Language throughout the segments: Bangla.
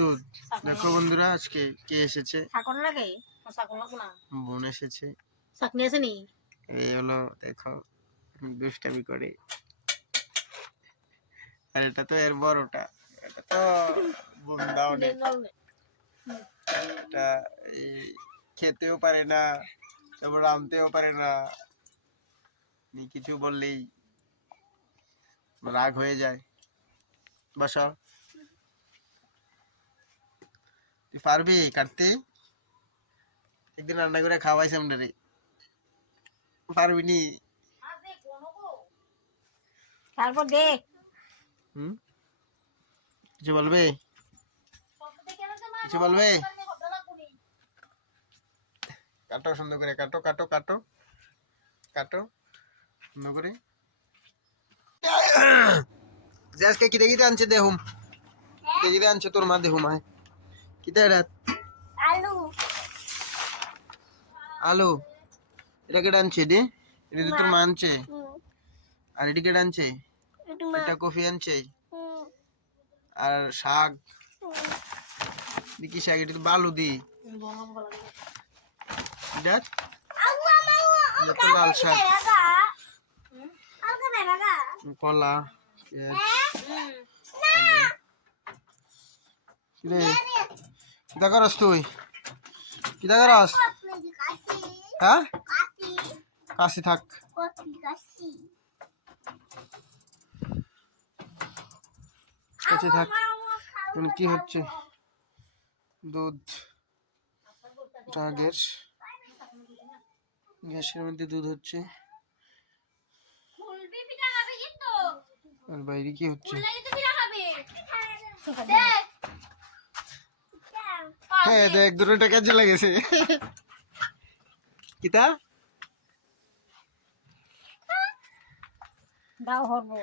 দুধ দেখো বন্ধুরা, আজকে কে এসেছে? বোন এসেছে। এই হলো, দেখো দুষ্টামি করে। আর এটা তো এর বড়টা, এটা তো বুন্দা অনেক। এটা খেতেও পারে না, তারপর রাঁধতেও পারে না, কিছু বললেই রাগ হয়ে যায়। বসা, তুই পারবি কাটতে? একদিন রান্না করে খাওয়াইছে আমরা রে, পারবি নি? তারপর দেখ কিছু বলবে? কিছু বলবে? কাটো সুন্দর করে, কাটো কাটো কাটো কাটো সুন্দর করে। আজকে কি দেখি আনছে? দেহুম দেখি আনছে তোর মা, দেহুম আয় কিতা এটা? আলু আলু। এটা কেটে আনছে? এটা তোর মা আনছে। আর এটি কেটে আনছে? এটা কফি আনছে। আর শাক, কি শাক? এটা তো বালু দি। এটা তো লাল শাক, কলা, কিতা করস তুই? কিতা করস? হ্যাঁ, কাশি থাক। কাছে থাক। কি হচ্ছে? দুধ, আগের গ্যাসের মধ্যে দুধ হচ্ছে। আর বাইরে কি হচ্ছে? হ্যাঁ দেখ, দুটোটা কাজে লেগেছে। কিতা দাও হবো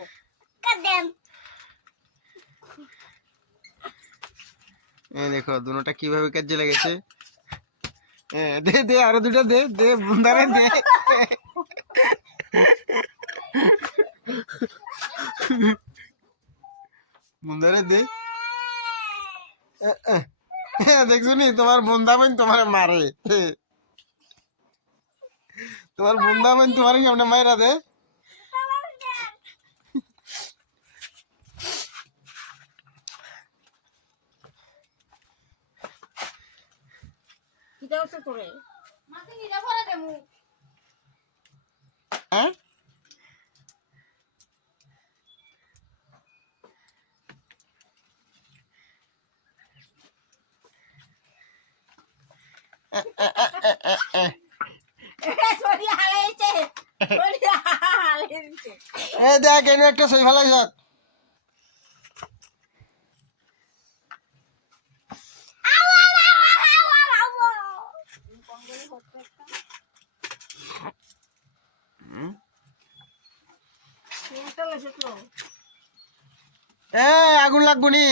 কাদেম। দেখো দুটোটা কিভাবে কাজে লেগেছে। দে দে, আরো দুটো দে, দে বুন্দারে দে। বুন্দারে দে। দেখছো নি, তোমার বন্ধা বোন তোমার মারে। তোমার বন্ধা বোন তোমার কেমনে মাইরা দে। হ্যাঁ, দেখ এনে একটা সই ফেলাই যাক। আগুন লাগবো নি?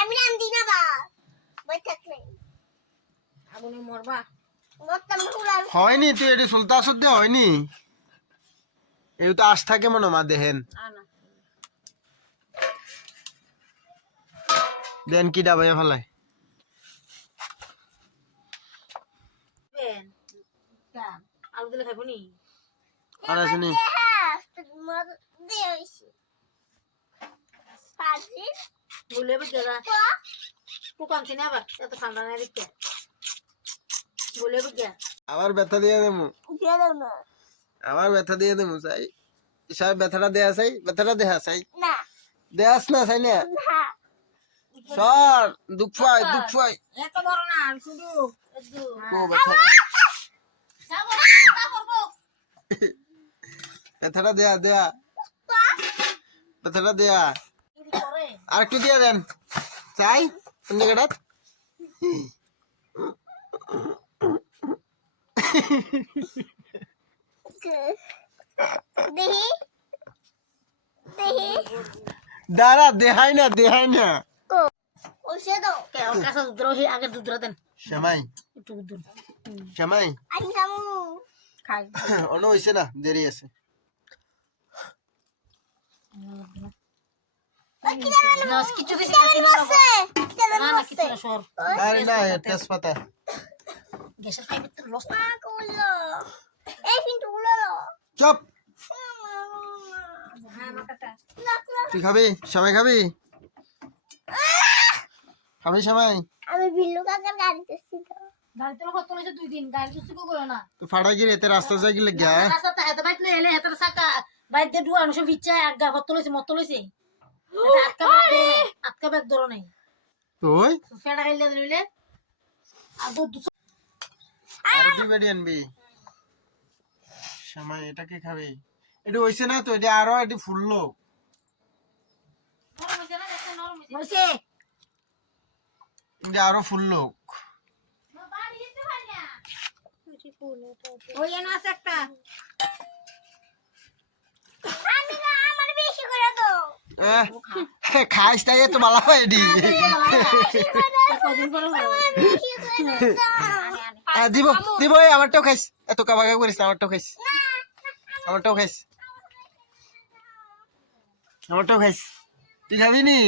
আমি রান্ধি না বা আগুনে মরবা। হয়নি, তুই এটি সুলতা আসতে হয়নি। এই তো আশ থাকে মনে মা দেহেন। দেন কি ডাবাইয়া ফেলায়। আলু দিলে খাইব নি? আর আছে নি? বলে বুঝা টুকানছি না আবার, এত ঠান্ডা না দেখতে। বলে বুঝা আবার ব্যথা দিয়ে দেবো, আবার ব্যথা দিয়ে দেবো। চাই সব ব্যথাটা দেয়া চাই, ব্যথাটা দেয়া চাই, দেয়াস না চাই না। সর, দুঃখ পাই, দুঃখ পাই। এত বড় না শুধু ও ব্যথা, ব্যথাটা দেয়া দেয়া, ব্যথাটা দেয়া। আর একটু দিয়ে দেন চাই কোন জায়গাটা। দাঁড়া, দেহাই না, দেহাই না। আগে দুধ দেন শ্যামাই, একটু দুধ শ্যামাই খাই। অন্য হয়েছে না, দেরি আছে। না কিছু দিছি না না না কিছু না সর আরে না তেজপাতা গ্যাসের পাইপ তো লস চপ হ্যাঁ মাকাটা তুই খাবি সবাই খাবি খাবি সবাই আমি বিল্লু কাকার গাড়িতে ছিল গাড়িতে কত লইছে 2 দিন গাড়ি তো সুকো করে না তুই ফাড়া গিয়ে এতে রাস্তা যাই গিয়ে গা রাস্তাতে হেতে বাইক লইলে হেতে সাকা বাইক দিয়ে দুয়া অনুষ বিচ্ছা এক গা কত লইছে মত লইছে আটকা ব্যাগ ধরো নাই তুই ফেড়া খাইলে লইলে আর দুধ আর কি বেডি আনবি সময় এটা কি খাবি এটা হইছে না তো এটা আরো এটি ফুললো নরম হইছে না দেখতে নরম হইছে এটা আরো ফুললো ওই এনে আছে একটা আমি না আমার বেশি করে দাও খাইস তাই তো মালা পাইডি কদিন পরে বেশি করে দাও দিব দিব এই আমারটাও খাইস এত কাবাগা করিস না, আমারটাও খাইস আমারটাও খাইস আমারটাও খাইস তুই খাবি নি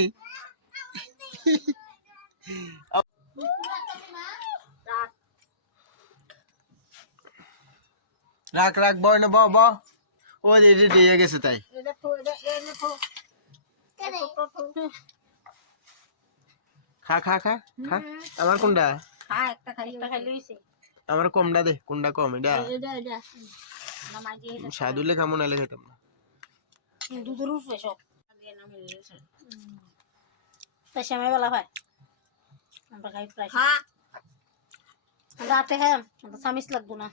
রাখ রাখ বয় না ব ও রেডি দিয়ে গেছে তাই এটা তো এনে তো খা খা খা খা আমার কোনটা একটা খাইলে হইছে আমার কমটা দে কোনটা কম এটা এটা নামাই দিয়ে সাদুলে খামো নালে খেতাম না দুধের উপরে সব দিয়ে নামিয়ে দিয়েছে তাই সময় বেলা হয় আমরা খাই প্রায় আমরা হাতে খাই আমরা সামিস লাগবো না